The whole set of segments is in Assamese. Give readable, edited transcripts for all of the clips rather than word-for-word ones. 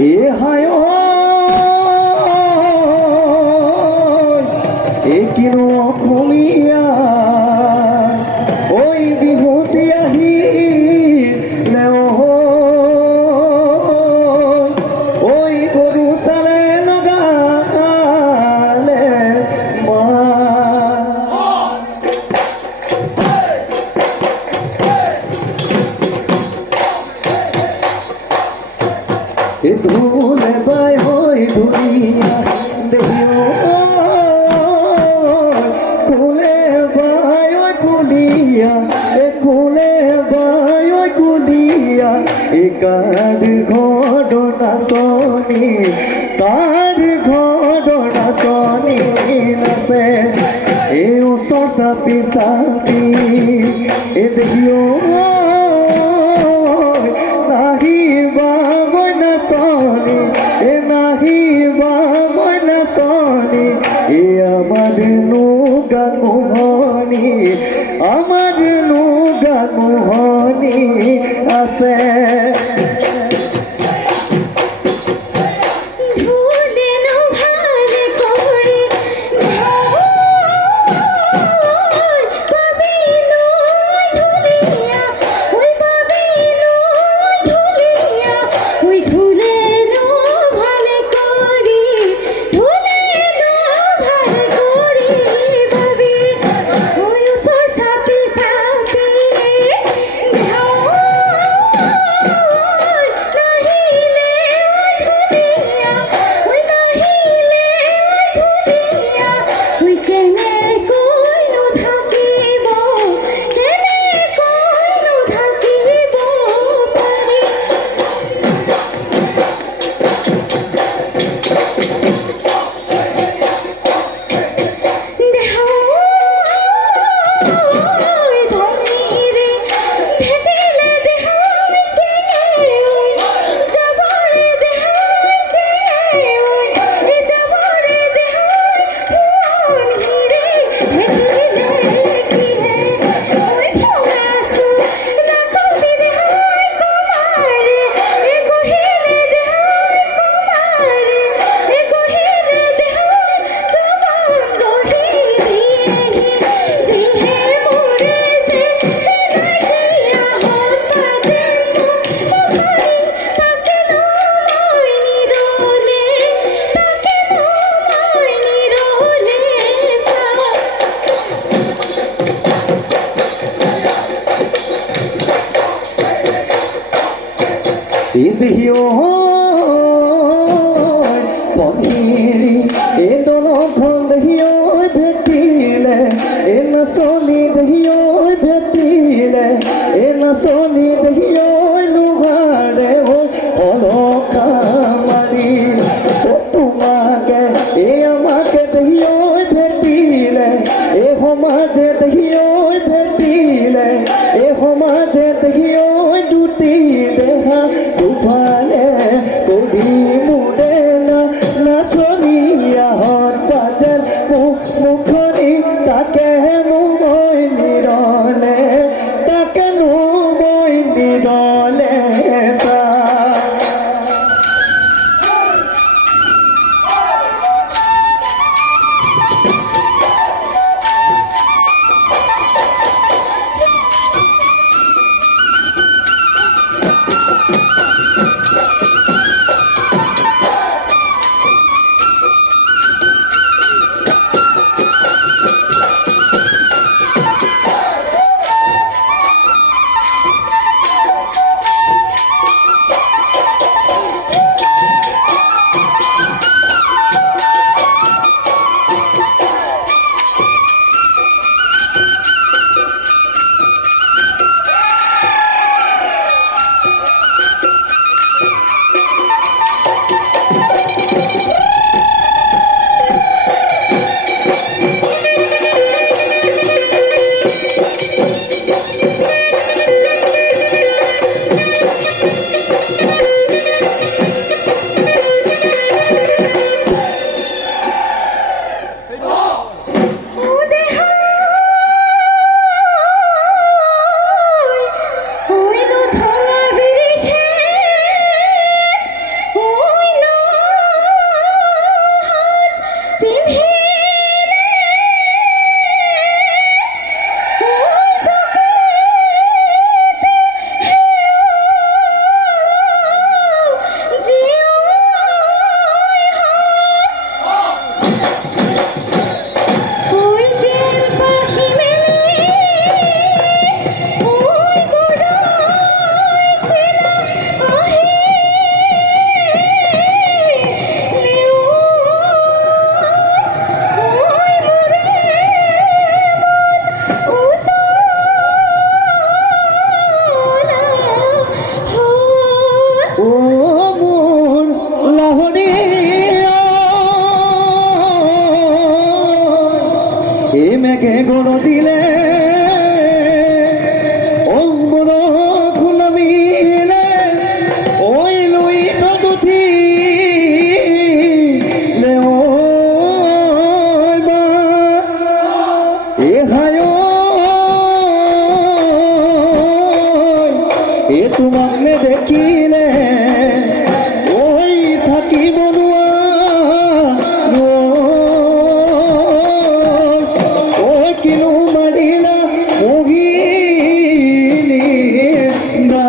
এ হায় এ কিনো অসমীয়া ওই বিহুতি আহিলে ওই গরু চালে লগালে ধুলে বাই হই ধুলিয়া দেহিও খুলে বাই ওই কুলিয়া খুলে বাই ওই কুলিয়া কার ঘটনা শনি কার ঘটনা শনি নাচে এই ওচৰ চাপি চাপি এ দেহিও নাহিবা মই নাচনি এ নাহিবা মই নাচনি এ আমার নৌকা মোহনি আমার নৌকা মোহনি আছে দেহিও পহিৰি এ দলখন দেহিও ভেটিলে এ নাচনি দেহিও ভেটিলে এ নাচনি দেহিও লুগাৰে অলকা মাৰি তোমাকে এ আমাকে দেহিও ভেটিলে এ সমাজে দেহিও ভেটিলে এ সমাজে দেহিও দুটি দেহা দুফালে কবি মুদে নাচনিয়া হত পাজেল মুখনি তাকে মই নিৰলে তাকে মই ও মোর লাহরি এ মেঘে গড় দিলে ও মোর খুলমিলে ওই লুই টুথি লে ও বা এ হায়ো এ তোমাকে দেখিলে ওই থাকি বনুয়া ওই কিনু মারিলা মোহিনী না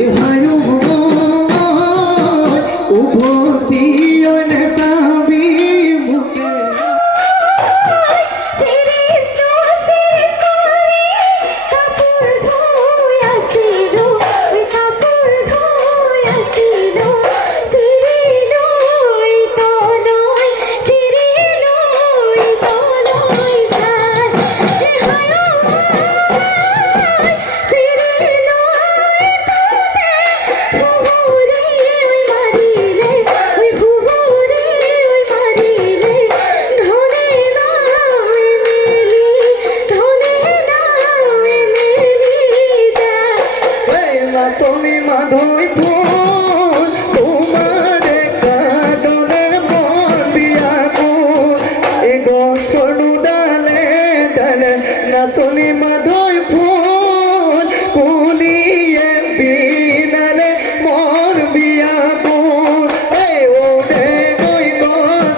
Ihayu uboti one sabi muke Soni madhoi phul tumare kadone mon biya ko ego sonu dale dale na soni madhoi phul kuliye binale mon biya ko ei o de noi go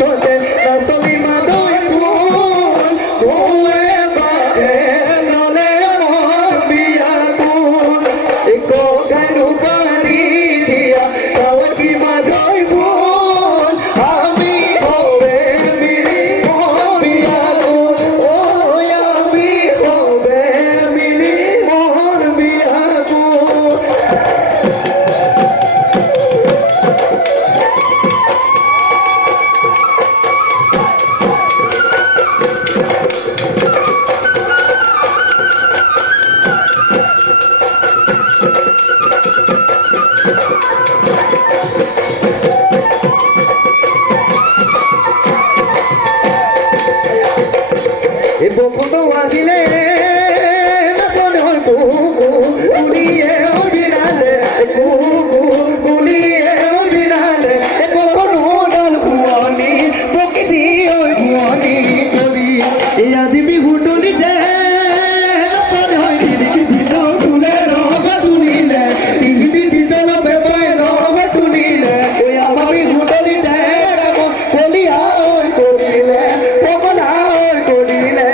sode na soni madhoi phul goe ba nale mon biya ko ego Ganu pani diya kawaki madhoi phul ami hobe mili mobiya ko oy ami hobe mili mobiya ko e bokundo agile na sone hol buku uliye ordinale buku uliye ordinale e bokundo dal buani bokiti oi buani koli e adibi hudoli de na sone hol didi dido tule roga tunile didi dido na bebai roga tunile e amari hudoli de koli oi kolile pogola oi kolile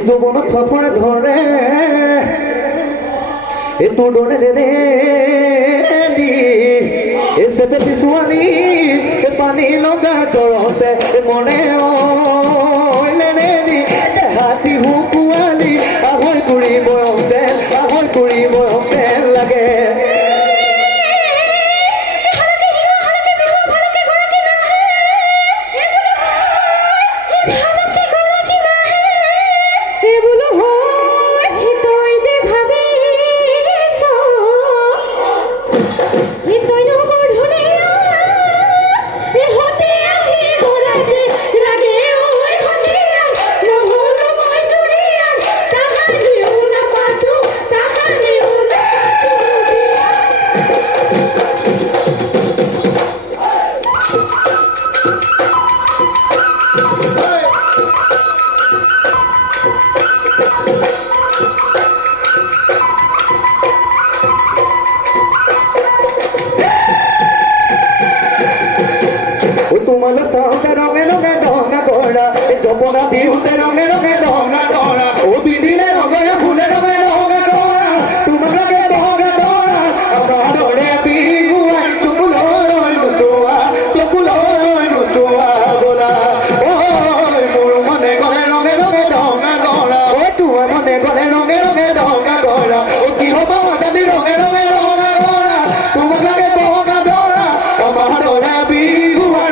এই যৌবনত ফাফৰে ধৰে এই তোৰ দৰে দে এই চেপে পিছোৱালি এই পানী লগা জ্বৰতে মনে হাতী শুকুৱালি আহৈ কৰি বয়সতে লাগে তোমালে চাওঁতে ৰঙে ৰঙে ডঙা কৰা জপনা দিওঁতে ৰঙে ৰঙে ডঙা কৰা ও পিন্ধিলে ৰঙে ফুলে ৰঙে ডঙা কৰা তোমালোকে ডঙা কৰা আমাৰ দৰে বিহুৱাই চকুলৈ নোচোৱা বোলা ঐ মোৰ মনে গ'লে ৰঙে ৰঙে ডঙা কৰা ঐ তোমাৰ মনে গ'লে ৰঙে ৰঙে ডঙা কৰা ও কি হ'ব মাতাদি ৰঙে ৰঙে ডঙা কৰা তোমালোকে ডঙা কৰা আমাৰ দৰে বিহুৱাই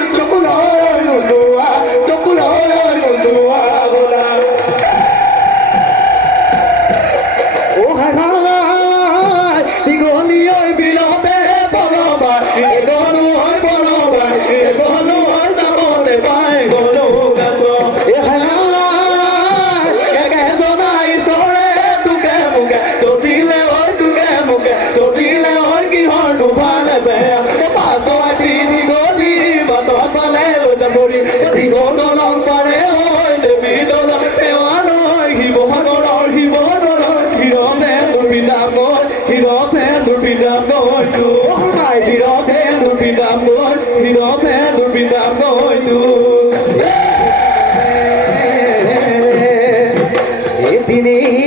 Dini